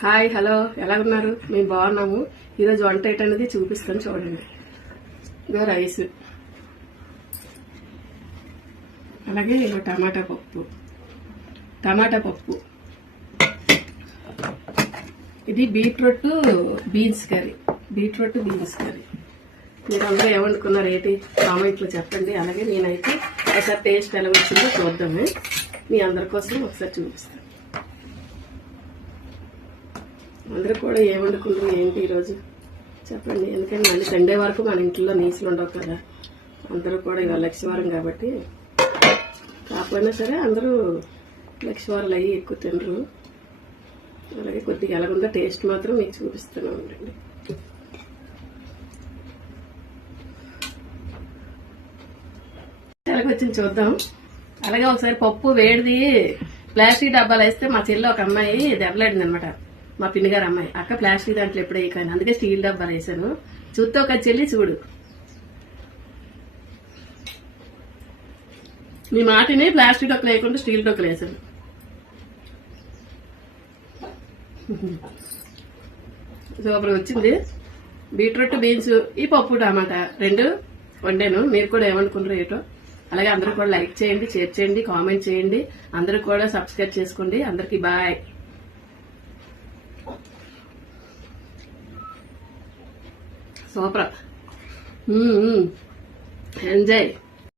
Hi hello ఎలా ఉన్నారు? మేము బాగున్నాము. ఈరోజు వంట ఏంటనేది చూపిస్తాను చూడండి. ఇదో రైస్, అలాగే టమాటా పప్పు, ఇది బీట్రూట్ బీన్స్ కర్రీ. మీరు అందరూ ఏమనుకున్నారు ఏంటి కామెంట్లో చెప్పండి. అలాగే నేనైతే ఒకసారి టేస్ట్ ఎలా వచ్చిందో చూద్దాము. మీ అందరి కోసం ఒకసారి చూపిస్తాను. అందరూ కూడా ఏమనుకుంటారు ఏంటి ఈరోజు చెప్పండి. ఎందుకంటే మళ్ళీ సండే వరకు మన ఇంట్లో నీసులు ఉండవు కదా. అందరూ కూడా ఇవాళ లక్షవారం కాబట్టి, కాకపోయినా సరే అందరూ లక్షవారాలు అయ్యి ఎక్కువ తినరు. అలాగే కొద్దిగా ఎలాగుందో టేస్ట్ మాత్రం మీకు చూపిస్తూనే ఉండండి. ఎలాగొచ్చింది చూద్దాం. అలాగే ఒకసారి పప్పు వేడిది ప్లాస్టిక్ డబ్బాలు వేస్తే మా చెల్లి ఒక అమ్మాయి దెబ్బలాడింది అనమాట. మా పిన్నిగారు అమ్మాయి, అక్క ప్లాస్టిక్ దాంట్లో ఎప్పుడు వేయకాను, అందుకే స్టీల్ డబ్బాలు వేసాను. చూస్తే ఒక చెల్లి చూడు, మీ మాటిని ప్లాస్టిక్ డొక్కలు వేయకుండా స్టీల్ డొక్కలు వేసాను. సూపర్ వచ్చింది. బీట్రూట్ బీన్స్, ఈ పప్పు టమాటా రెండు వండాను. మీరు కూడా ఏమనుకుంటారు ఏటో. అలాగే అందరూ కూడా లైక్ చేయండి, షేర్ చేయండి, కామెంట్ చేయండి. అందరూ కూడా సబ్స్క్రైబ్ చేసుకోండి. అందరికీ బాయ్. Super, enjoy.